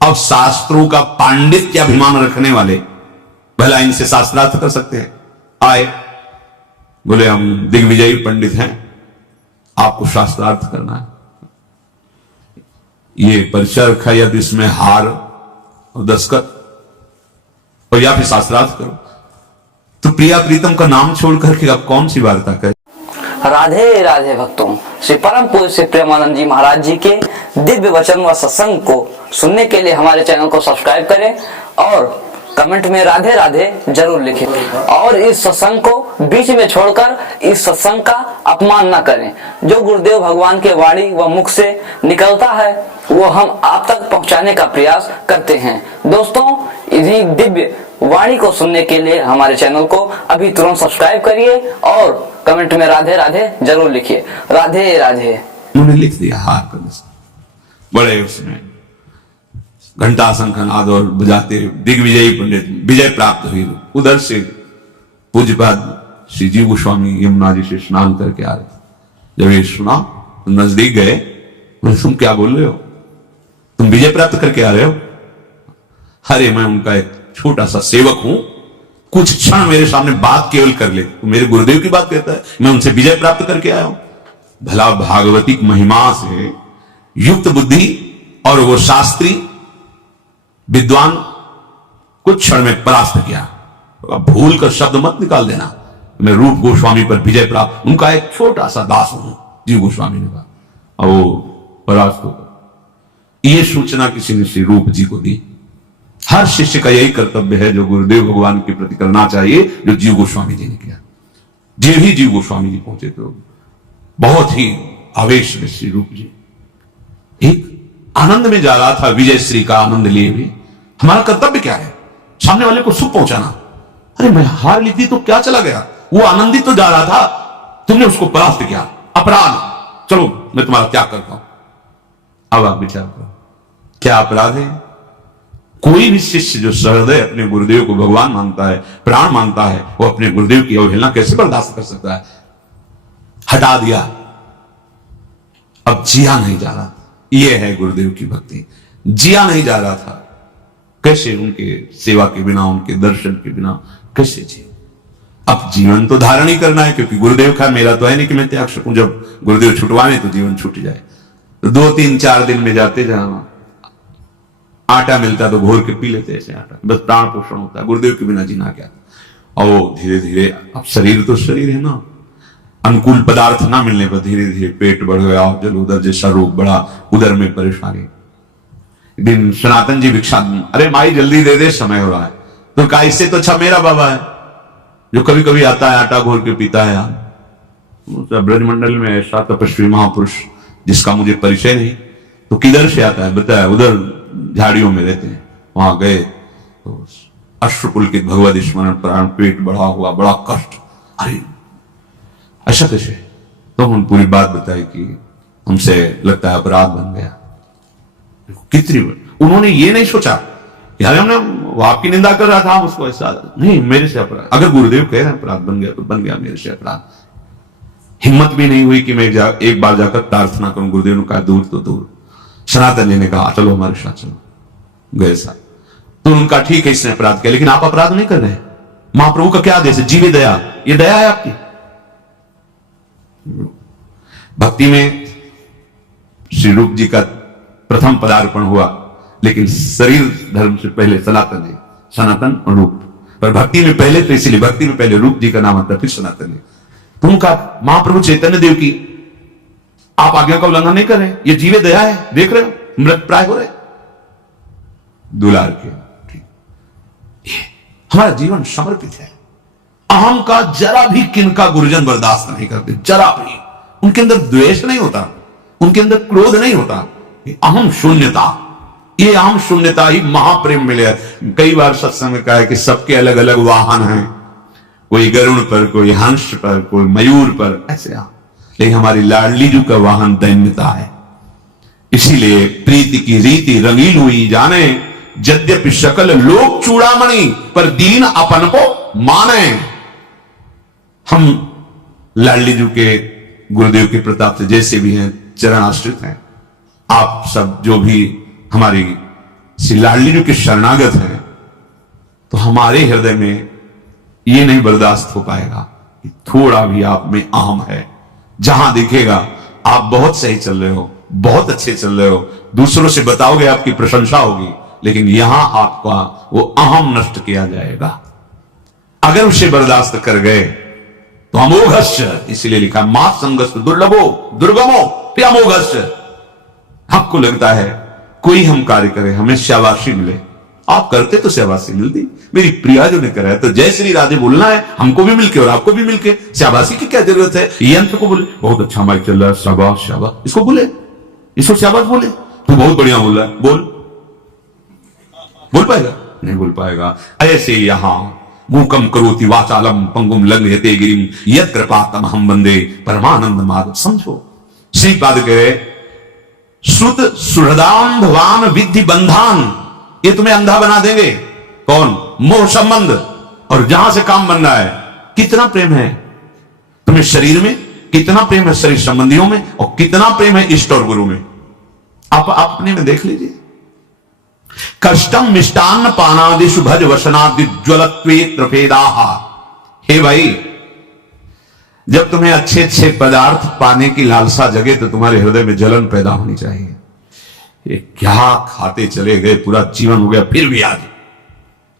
अब शास्त्रों का पांडित्य अभिमान रखने वाले भला इनसे शास्त्रार्थ कर सकते हैं? आए, बोले हम दिग्विजयी पंडित हैं, आपको शास्त्रार्थ करना है। ये परिचय रखा, यदि इसमें हार और दस्तखत और या फिर शास्त्रार्थ करो। तो प्रिया प्रीतम का नाम छोड़ करके अब कौन सी वार्ता करे? राधे राधे भक्तों, श्री परम पूज्य श्री प्रेमानंद जी महाराज जी के दिव्य वचन व सत्संग को सुनने के लिए हमारे चैनल को सब्सक्राइब करें और कमेंट में राधे राधे जरूर लिखें। और इस सत्संग को बीच में छोड़कर इस सत्संग का अपमान न करें। जो गुरुदेव भगवान के वाणी व मुख से निकलता है वो हम आप तक पहुंचाने का प्रयास करते हैं। दोस्तों, इन्हीं दिव्य वाणी को सुनने के लिए हमारे चैनल को अभी तुरंत सब्सक्राइब करिए और कमेंट में राधे राधे जरूर लिखिए। राधे राधे। उन्होंने लिख दिया हार करने से, बड़े उसमें घंटा शंखनाद और बजाते दिग्विजयी पंडित विजय प्राप्त हुई। उधर से पूज्यपाद श्री जीव गोस्वामी यमुना जी से स्नान करके आ रहे। जब ये सुना तो नजदीक गए, तुम क्या बोल रहे हो? तुम विजय प्राप्त करके आ रहे हो? अरे मैं उनका एक छोटा सा सेवक हूं, कुछ क्षण मेरे सामने बात केवल कर ले। तो मेरे गुरुदेव की बात कहता है, मैं उनसे विजय प्राप्त करके आया हूं। भला भागवती महिमा से युक्त बुद्धि और वो शास्त्री विद्वान कुछ क्षण में परास्त किया। अब भूल कर शब्द मत निकाल देना, मैं रूप गोस्वामी पर विजय प्राप्त, उनका एक छोटा सा दास हूं, जीव गोस्वामी ने कहा। और वो परास्त होकर यह सूचना किसी ने श्री रूप जी को दी। हर शिष्य का यही कर्तव्य है जो गुरुदेव भगवान के प्रति करना चाहिए, जो जीव गोस्वामी जी ने किया। जे भी जीव गोस्वामी जी पहुंचे तो बहुत ही आवेश में श्री रूप जी एक आनंद में जा रहा था, विजय श्री का आनंद लिए हुए। हमारा कर्तव्य क्या है? सामने वाले को सुख पहुंचाना। अरे मैं हार ली थी तो क्या चला गया, वो आनंदित तो जा रहा था, तुमने उसको परास्त किया, अपराध। चलो मैं तुम्हारा त्याग करता हूं। अब आप विचार करो, क्या अपराध है? कोई भी शिष्य जो सहृदय अपने गुरुदेव को भगवान मानता है, प्राण मानता है, वो अपने गुरुदेव की अवहेलना कैसे बर्दाश्त कर सकता है? हटा दिया, अब जिया नहीं जा रहा। यह है गुरुदेव की भक्ति। जिया नहीं जा रहा था, कैसे उनके सेवा के बिना, उनके दर्शन के बिना कैसे जी? अब जीवन तो धारण ही करना है, क्योंकि गुरुदेव का मेरा तो है नहीं कि मैं त्याग सकूं। जब गुरुदेव छुटवाने तो जीवन छूट जाए। तो 2-3-4 दिन में जाते जहां आटा मिलता तो घोर के पी लेते ऐसे आटा, बस प्राण पोषण होता है। गुरुदेव के बिना जीना क्या? और धीरे धीरे, अब शरीर तो शरीर है ना, अनुकूल पदार्थ ना मिलने पर धीरे धीरे पेट बढ़ गया, जल उदर जैसा रोग बढ़ा, उदर में परेशानी। एक दिन सनातन जी भिक्षा, अरे माई जल्दी दे दे, समय हो रहा है। तो कहा इससे तो अच्छा मेरा बाबा है जो कभी कभी आता है आटा घोर के पीता है। ब्रजमंडल में ऐसा तपस्वी महापुरुष जिसका मुझे परिचय नहीं, तो किधर से आता है बताया? उधर झाड़ियों में रहते हैं। वहां गए तो अश्रुपुलकित भगवद स्मरण, प्राण, पेट बढ़ा हुआ, बड़ा कष्ट। अरे ऐसा कैसे? तो हम पूरी बात बताई कि हमसे लगता है अपराध बन गया। कितनी उन्होंने ये नहीं सोचा कि अरे हमने, वो आपकी निंदा कर रहा था, हम उसको ऐसा नहीं, मेरे से अपराध। अगर गुरुदेव कह रहे हैं अपराध बन गया तो बन गया मेरे से अपराध। हिम्मत भी नहीं हुई कि मैं एक बार जाकर प्रार्थना करूं। गुरुदेव ने कहा दूर तो दूर। सनातन जी ने कहा चलो हमारे साथ चलो, गए साथ। तो उनका ठीक है इसने अपराध किया, लेकिन आप अपराध नहीं कर रहे हैं। महाप्रभु का क्या आदेश है? जीवे दया, ये दया है आपकी। भक्ति में श्री रूप जी का प्रथम पदार्पण हुआ, लेकिन शरीर धर्म से पहले सनातन जी, सनातन और रूप। पर भक्ति में पहले, तो इसीलिए भक्ति में पहले रूप जी का नाम आता, फिर सनातन जी। तो उनका महाप्रभु चैतन्य देव की आप आज्ञा का उल्लंघन नहीं कर रहे, ये जीवे दया है, देख रहे हो मृत प्राय हो रहे दुलार के। हमारा जीवन समर्पित है। अहम का जरा भी किनका गुरुजन बर्दाश्त नहीं करते, जरा भी। उनके अंदर द्वेष नहीं होता, उनके अंदर क्रोध नहीं होता। अहम शून्यता, ये अहम शून्यता ही महाप्रेम मिले। कई बार सत्संग में कहा है कि सबके अलग अलग वाहन हैं, कोई गरुण पर, कोई हंस पर, कोई मयूर पर, ऐसे। लेकिन हमारी लाडली जी का वाहन दैन्यता है। इसीलिए प्रीति की रीति रंगीन हुई जाने, यद्यपि शकल लोक चूड़ामणि, पर दीन अपन को माने। हम लाडली जी के गुरुदेव के प्रताप से जैसे भी हैं, चरण आश्रित हैं। आप सब जो भी हमारी श्री लाडली जी के शरणागत हैं, तो हमारे हृदय में ये नहीं बर्दाश्त हो पाएगा कि थोड़ा भी आप में अहम है। जहां दिखेगा आप बहुत सही चल रहे हो, बहुत अच्छे चल रहे हो, दूसरों से बताओगे आपकी प्रशंसा होगी, लेकिन यहां आपका वो अहम नष्ट किया जाएगा। अगर उसे बर्दाश्त कर गए तो अमोघस्य, इसलिए लिखा मात संगस्त दुर्लभो दुर्गमो फिर अमोघस्य। आपको लगता है कोई हम कार्य करे हमें शाबाशी मिले, आप करते तो शाबाशी मिलती। मेरी प्रिया जो ने करा है तो जय श्री राधे बोलना है हमको भी मिलके और आपको भी मिलके, शाबाशी की क्या जरूरत है। यंत्र को बोले बहुत अच्छा माइक चल रहा है, शाबाश शाबाश, इसको बोले, इसको शाबाश बोले, तू बहुत बढ़िया बोल रहा है, बोल पाएगा? नहीं बोल पाएगा। ऐसे यहां मूकम करोति वाचालम पंगुम लंघयते गिरिम यत् कृपातम हम वंदे परमानंद माधव। समझो श्रीपाद कहे श्रुत सुहृदांधवान विद्धि बंधान, ये तुम्हें अंधा बना देंगे। कौन? मोह संबंध। और जहां से काम बन रहा है, कितना प्रेम है तुम्हें शरीर में, कितना प्रेम है शरीर संबंधियों में, और कितना प्रेम है इष्ट और गुरु में। आप अपने में देख लीजिए। कष्टम मिष्टान्न पानादिषु भज वसनादि ज्वलत्वे त्रपेदाहा। हे भाई, जब तुम्हें अच्छे अच्छे पदार्थ पाने की लालसा जगे तो तुम्हारे हृदय में जलन पैदा होनी चाहिए। ये क्या खाते चले गए, पूरा जीवन हो गया फिर भी आज।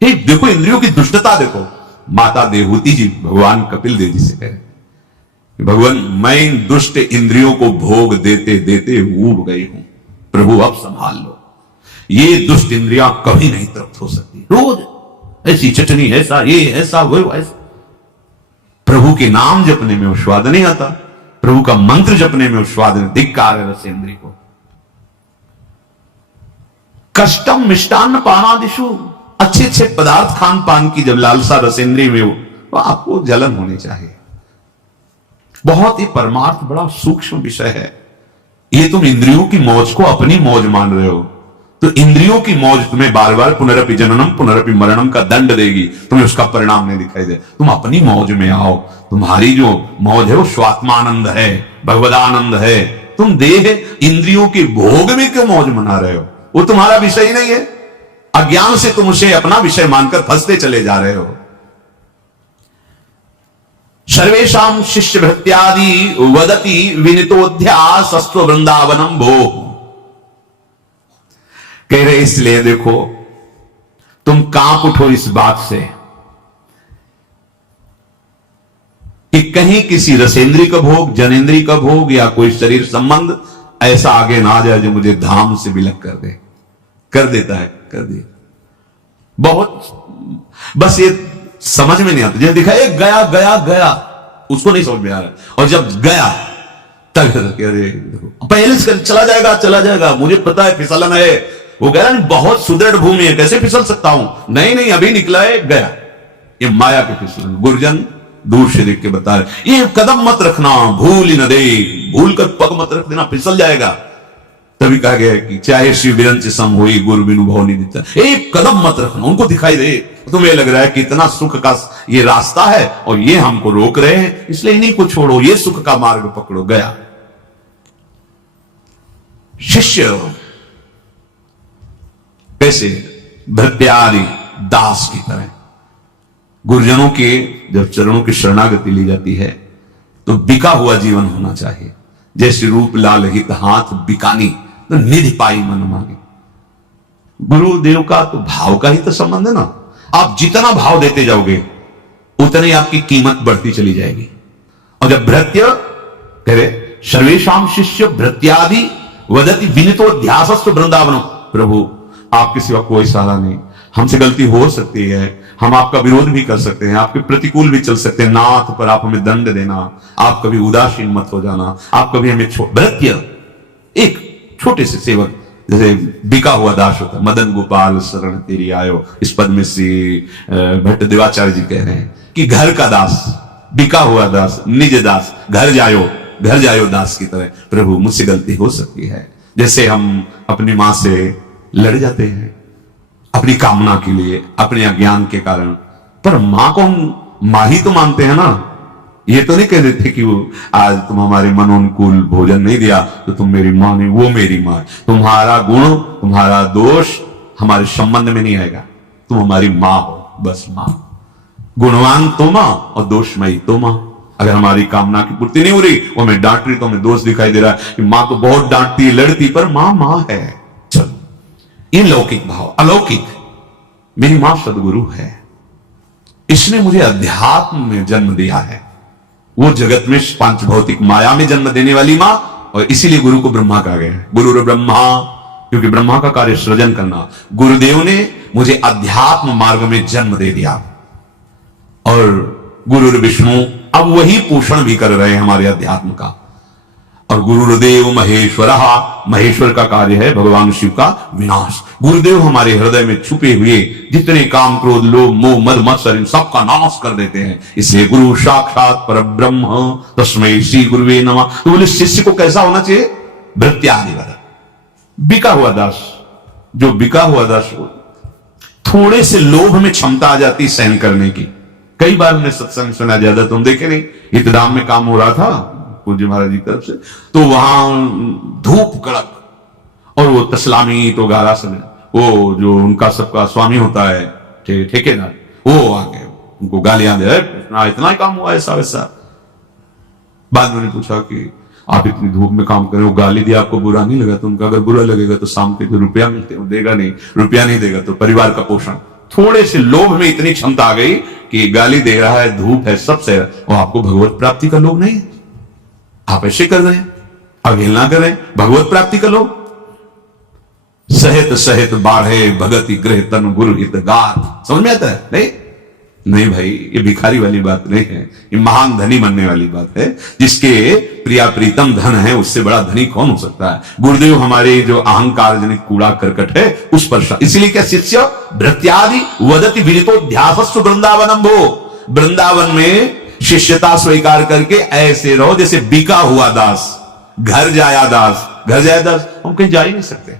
देखो इंद्रियों की दुष्टता देखो। माता देवहूति जी भगवान कपिल देव जी से कहे, भगवान मैं इन दुष्ट इंद्रियों को भोग देते देते ऊब गई हूं, प्रभु अब संभाल लो। ये दुष्ट इंद्रियां कभी नहीं तृप्त हो सकती। रोज ऐसी चटनी, ऐसा ये ऐसा वो ऐसा। प्रभु के नाम जपने में वो स्वाद नहीं आता, प्रभु का मंत्र जपने में वो स्वाद नहीं। धिक्कार है रसेंद्री को। कष्टम मिष्टान्न पानादिषु, अच्छे अच्छे पदार्थ खान पान की जब लालसा रसेंद्री में हो तो आपको जलन होनी चाहिए। बहुत ही परमार्थ बड़ा सूक्ष्म विषय है। ये तुम इंद्रियों की मौज को अपनी मौज मान रहे हो, तो इंद्रियों की मौज तुम्हें बार बार पुनरपि जननम पुनरपि मरणम का दंड देगी, तुम्हें उसका परिणाम नहीं दिखाई दे। तुम अपनी मौज में आओ। तुम्हारी जो मौज है वो स्वात्मानंद है, भगवदानंद है। तुम देह इंद्रियों के भोग में क्यों मौज मना रहे हो? वो तुम्हारा विषय ही नहीं है। अज्ञान से तुम उसे अपना विषय मानकर फंसते चले जा रहे हो। सर्वेशाम शिष्य भृत्यादि वदति विनितोध्यासस्व वृंदावनम भो। कह रहे इसलिए देखो तुम कांप उठो इस बात से कि कहीं किसी रसेंद्री का भोग, जनेन्द्री का भोग या कोई शरीर संबंध ऐसा आगे ना आ जाए जो मुझे धाम से विलग कर दे। कर देता है, कर दिया। बहुत बस ये समझ में नहीं आता। जब दिखा एक गया गया गया, उसको नहीं समझ में आ रहा, और जब गया तब अरे पहले से चला जाएगा चला जाएगा, मुझे पता है फिसलन है। वो कह रहा है बहुत सुदृढ़ भूमि है, कैसे फिसल सकता हूं? नहीं नहीं, अभी निकला है, गया। ये माया के फिसलन। गुरुजन दूर से देख के बता रहे, ये कदम मत रखना, भूल ही न दे, भूल कर पग मत रख देना, फिसल जाएगा। तभी कहा गया कि चाहे शिव बिरंच सम होई गुरु बिनु भव नहीं देता। एक कदम मत रखना, उनको दिखाई दे। तुम्हें लग रहा है कि इतना सुख का ये रास्ता है और ये हमको रोक रहे हैं, इसलिए इन्हीं को छोड़ो, ये सुख का मार्ग पकड़ो। गया शिष्य कैसे? भृत्यादि दास की तरह। गुरुजनों के जब चरणों की शरणागति ली जाती है तो बिका हुआ जीवन होना चाहिए। जैसे रूप लाल हित हाथ बिकानी, तो निधि पाई मन मांगे। गुरुदेव का तो भाव का ही तो संबंध है ना। आप जितना भाव देते जाओगे उतनी आपकी कीमत बढ़ती चली जाएगी। और जब भृत्य कह रहे सर्वेशाम शिष्य भृत्यादि वदति विनितोध्यासस्व वृंदावनम। प्रभु आपके सिवा कोई सहारा नहीं, हमसे गलती हो सकती है, हम आपका विरोध भी कर सकते हैं, आपके प्रतिकूल भी चल सकते हैं, नाथ पर आप हमें दंड देना, आप कभी उदासीन मत हो जाना, आप कभी हमें भृत्य एक छोटे से सेवक जैसे बिका हुआ दास होता, मदन गोपाल शरण तेरी आयो। इस पद में श्री भट्ट देवाचार्य जी कह रहे हैं कि घर का दास, बिका हुआ दास, निज दास, घर जायो दास की तरह। प्रभु मुझसे गलती हो सकती है, जैसे हम अपनी मां से लड़ जाते हैं अपनी कामना के लिए, अपने अज्ञान के कारण, पर मां को हम मां ही तो मानते हैं ना। ये तो नहीं कह रहे थे कि वो आज तुम हमारे मनोनुकूल भोजन नहीं दिया तो तुम मेरी मां नहीं, वो मेरी मां। तुम्हारा गुण, तुम्हारा दोष हमारे संबंध में नहीं आएगा। तुम हमारी मां हो, बस मां। गुणवान तो मां और दोषमयी तो मां। अगर हमारी कामना की पूर्ति नहीं हो रही, वो हमें डांट रही, तो हमें दोष दिखाई दे रहा है कि मां तो बहुत डांटती है, लड़ती, पर मां मां है। चलो, ये लौकिक भाव। अलौकिक, मेरी मां सदगुरु है, इसने मुझे अध्यात्म में जन्म दिया है। वो जगत में पांच भौतिक माया में जन्म देने वाली मां, और इसीलिए गुरु को ब्रह्मा कहा गया है। गुरु ब्रह्मा, क्योंकि ब्रह्मा का कार्य सृजन करना। गुरुदेव ने मुझे अध्यात्म मार्ग में जन्म दे दिया, और गुरु विष्णु अब वही पोषण भी कर रहे हैं हमारे अध्यात्म का। और गुरुदेव महेश्वर, महेश्वर का कार्य है भगवान शिव का विनाश। गुरुदेव हमारे हृदय में छुपे हुए जितने काम, क्रोध, लोभ, मोह, मद, मत्सर, इन सबका नाश कर देते हैं। इसलिए गुरु साक्षात परब्रह्म तस्मै श्री गुरुवे नमः। तो बोले शिष्य को कैसा होना चाहिए? भृत्यादिवर, बिका हुआ दास। जो बिका हुआ दास, थोड़े से लोभ में क्षमता आ जाती सहन करने की। कई बार हमने सत्संग सुना, ज्यादा तुम देखे नहीं, हितधाम में काम हो रहा था पूज्य महाराज जी की तरफ से, तो वहां धूप कड़क, और वो तस्लामी तो गारा समय, वो जो उनका सबका स्वामी होता है ठेकेदार, वो आके उनको गालियां दे, इतना ही काम हुआ ऐसा वैसा। बाद में पूछा कि आप इतनी धूप में काम करें, वो गाली दिया, आपको बुरा नहीं लगा? तो उनका अगर बुरा लगेगा तो शाम के जो रुपया मिलते हैं वो देगा नहीं, रुपया नहीं देगा तो परिवार का पोषण। थोड़े से लोभ में इतनी क्षमता आ गई कि गाली दे रहा है, धूप है, सबसे, और आपको भगवत प्राप्ति का लोभ नहीं। आप ऐसे कर रहे हैं, अवहेलना कर रहे हैं भगवत प्राप्ति का लोभ। सहित सहित बाढ़े भगति गृह तन गुरु हितगार। समझ में आता है? नहीं नहीं भाई, ये भिखारी वाली बात नहीं है, ये महान धनी बनने वाली बात है। जिसके प्रिया प्रीतम धन है, उससे बड़ा धनी कौन हो सकता है? गुरुदेव हमारे जो अहंकार जनित कूड़ा करकट है उस पर, इसलिए क्या शिष्य भृत्यादि वदति विदितोध्यासस्व वृंदावनम भो। वृंदावन में शिष्यता स्वीकार करके ऐसे रहो जैसे बिका हुआ दास। घर जाया दास, घर जाया दास, हम कहीं जा ही नहीं सकते।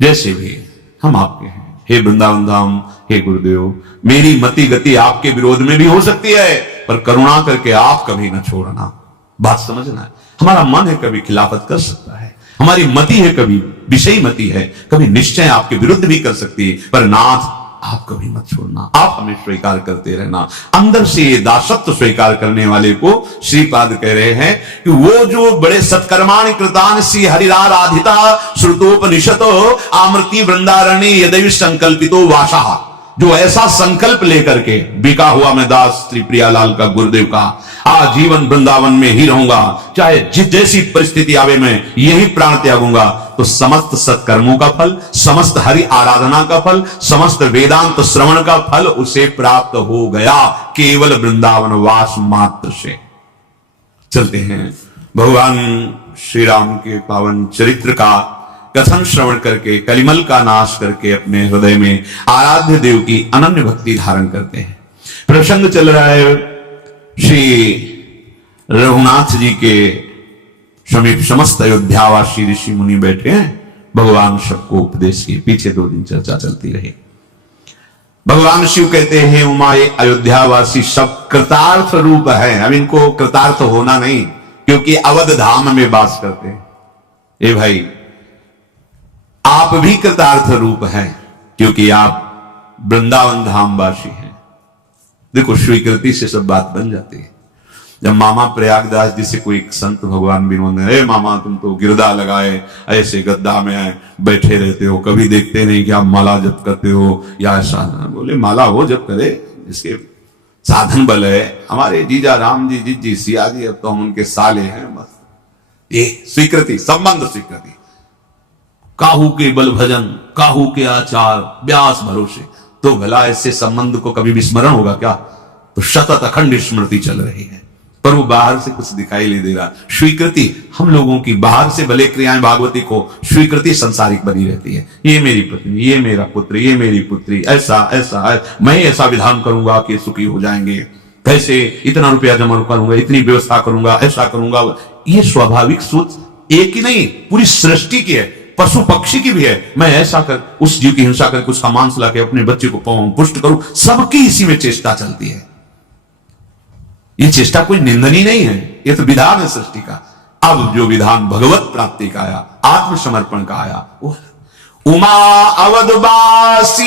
जैसे भी हम आपके हैं, हे वृंदावन धाम, हे गुरुदेव, मेरी मति गति आपके विरोध में भी हो सकती है, पर करुणा करके आप कभी न छोड़ना। बात समझना है। हमारा मन है कभी खिलाफत कर सकता है, हमारी मति है कभी विषयी मति है, कभी निश्चय आपके विरुद्ध भी कर सकती है, पर नाथ आप कभी मत छोड़ना, आप हमें स्वीकार करते रहना। अंदर से दासत्व स्वीकार करने वाले को श्रीपाद कह रहे हैं कि वो जो बड़े सत्कर्माणि कृतानि श्री हरिराराधिता श्रुतोपनिषतो आमृति वृंदारण्य यदि संकल्पितो वासः, जो ऐसा संकल्प लेकर के बिका हुआ मैं दास श्री प्रियालाल का, गुरुदेव का, आजीवन वृंदावन में ही रहूंगा, चाहे जिस जैसी परिस्थिति आवे मैं यही प्राण त्यागूंगा, तो समस्त सत्कर्मों का फल, समस्त हरि आराधना का फल, समस्त वेदांत श्रवण का फल उसे प्राप्त हो गया केवल वृंदावन वास मात्र से। चलते हैं भगवान श्री राम के पावन चरित्र का कथन श्रवण करके, कलिमल का नाश करके अपने हृदय में आराध्य देव की अनन्य भक्ति धारण करते हैं। प्रसंग चल रहा है श्री रघुनाथ जी के समीप समस्त अयोध्यावासी ऋषि मुनि बैठे हैं, भगवान सबको उपदेश किए। पीछे 2 दिन चर्चा चलती रही। भगवान शिव कहते हैं उमा ये अयोध्यावासी सब कृतार्थ रूप है। अब इनको कृतार्थ होना नहीं, क्योंकि अवध धाम में वास करते हैं। ए भाई, आप भी कृतार्थ रूप हैं, क्योंकि आप वृंदावन धामवासी हैं। देखो, स्वीकृति से सब बात बन जाती है। जब मामा प्रयागदास जी से कोई संत भगवान विनोद ने, मामा तुम तो गिरदा लगाए ऐसे गद्दा में बैठे रहते हो, कभी देखते नहीं कि आप माला जप करते हो या ऐसा। बोले माला वो जप करे इसके साधन बल है। हमारे जीजा राम जी, जी सिया जी, अब तो हम उनके साले हैं। बस ये स्वीकृति, संबंध स्वीकृति। काहू के बल भजन, काहू के आचार, व्यास भरोसे। तो भला ऐसे संबंध को कभी विस्मरण होगा क्या? तो सतत अखंड स्मृति चल रही है, पर वो बाहर से कुछ दिखाई नहीं दे रहा। स्वीकृति हम लोगों की बाहर से भले क्रियाएं भागवती को, स्वीकृति संसारिक बनी रहती है। ये मेरी पत्नी, ये मेरा पुत्र, ये मेरी पुत्री, ऐसा ऐसा, मैं ऐसा विधान करूंगा कि सुखी हो जाएंगे, कैसे इतना रुपया जमा करूंगा, इतनी व्यवस्था करूंगा, ऐसा करूंगा। ये स्वाभाविक सोच एक ही नहीं, पूरी सृष्टि की है, पशु पक्षी की भी है। मैं ऐसा कर, उस जीव की हिंसा करके उसका मांस लाके अपने बच्चे को पुष्ट करूं, सबकी इसी में चेष्टा चलती है। ये चेष्टा कोई निंदनीय नहीं है, ये तो विधान है सृष्टि का। अब जो विधान भगवत प्राप्ति का आया, आत्मसमर्पण का आया, उमा अवधवासी